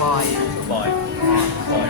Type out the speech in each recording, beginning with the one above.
บอยบอยบอ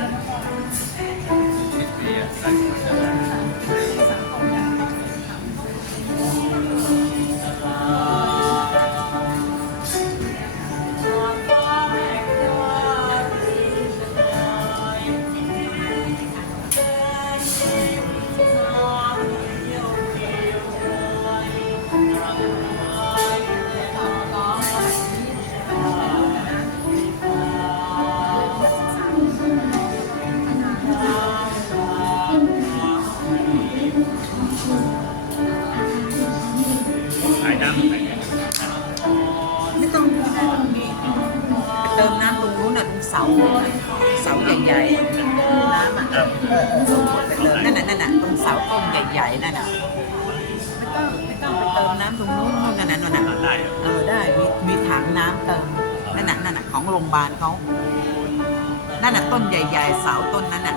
น้ำขายน้ำไม่ต้องเติมน้ำตรงนู้นน่ะตรงเสาเสาใหญ่ๆน้ำอะเออเออไปเติมนั่นน่ะนั่นน่ะตรงเสาต้นใหญ่ๆนั่นน่ะไม่ต้องไม่ต้องไปเติมน้ำตรงนู้นนู่นนั่นน่ะนั่นน่ะได้เอเออได้มีมีถังน้ำเติมนั่นน่ะนั่นน่ะของโรงพยาบาลเขานั่นน่ะต้นใหญ่ ๆ เสาต้นนั้นน่ะ